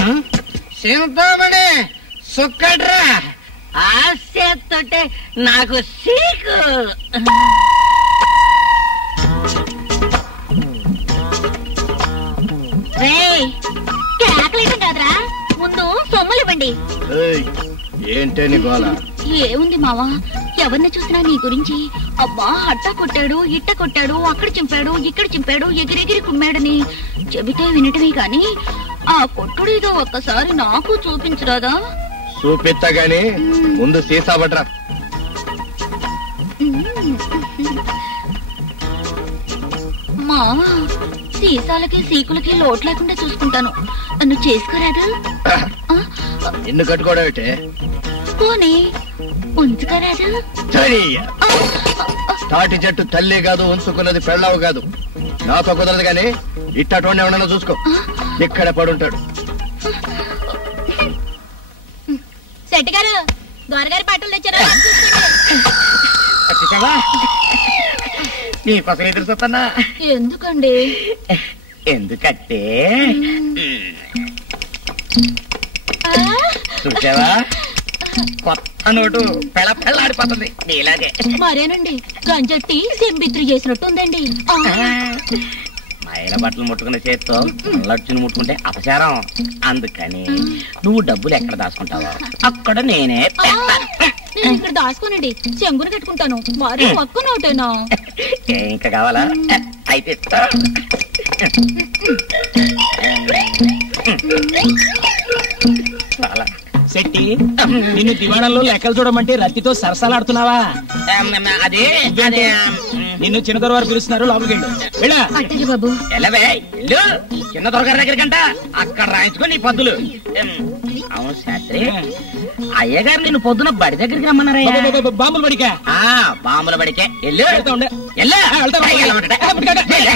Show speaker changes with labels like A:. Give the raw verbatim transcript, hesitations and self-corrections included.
A: చింతామణి సుక్కడ్రా.
B: ఆశతోటే నాకు సీకు.
C: కేకలేయడం కాదురా, ముందు సొమ్ములు ఇవ్వండి.
A: ఏంటే నీ గోల?
C: ఏముంది మావా, ఎవరిని చూసినా నీ గురించి అబ్బా అట్టా కొట్టాడు, ఇట్ట కొట్టాడు, అక్కడ చింపాడు, ఇక్కడ చింపాడు, ఎగిరెగిరి కుమ్మాడని చెబితే వినటమే కాని ఆ కొట్టుడేదో ఒక్కసారి నాకు చూపించరాదా?
A: చూపిస్తా గాని ముందు సీసా పట్రా.
C: మా సీసాలకి సీకులకి లోటు లేకుండా చూసుకుంటాను, నన్ను చేసుకోరాదు?
A: నిన్ను కట్టుకోవడం
C: పోనీ ఉంచుకోరాదు?
A: తాటి చెట్టు తల్లి కాదు, ఉంచుకున్నది పెళ్ళావు కాదు. నాతో కుదరదు గాని ఇట్టటువంటి ఎవడన్నా చూసుకో, ఇక్కడ పడుంటాడు.
C: శెట్టి గారు, దొరగారి బట్టలు తెచ్చారా?
B: నీకోసం ఎదురు చూస్తున్నా.
C: ఎందుకండి?
B: ఎందుకంటే చూసావా, కొత్త నోటు పెళ్ళ పెళ్ళాడిపోతుంది నీలాగే.
C: మరేనండి, గంజట్టి సెంబిత్రి చేసినట్టుందండి.
B: మైల బట్టలు ముట్టుకునే చేత్తో లడ్చుని ముట్టుకుంటే అపచారం. అందుకని నువ్వు డబ్బులు ఎక్కడ దాచుకుంటావో అక్కడ నేనే
C: నేను ఇక్కడ దాచుకోనండి, చెంగును కట్టుకుంటాను. మరి పక్క నోటేనా?
B: ఇంకా కావాలా? అయితే
D: శెట్టి, నిన్ను దివాణంలో లెక్కలు చూడమంటే రత్తితో సరసాలాడుతున్నావా?
B: అదే
D: నిన్ను చిన్న దొరవారు పిలుస్తున్నారు, లోపలికి వెళ్ళు. వెళ్ళా
C: బాబు.
B: ఎలావే ఇల్లు చిన్న దొరగారి దగ్గరకంట, అక్కడ రాయించుకో నీ పద్దులు. అవును శాస్త్రి, అయ్యగారు నిన్ను పొద్దున బడి దగ్గరికి రమ్మన్నారా?
D: బాంబులు బడికా?
B: బాంబుల బడికే. ఎల్లు
D: వెళ్తా ఉండే.
B: ఎల్లు.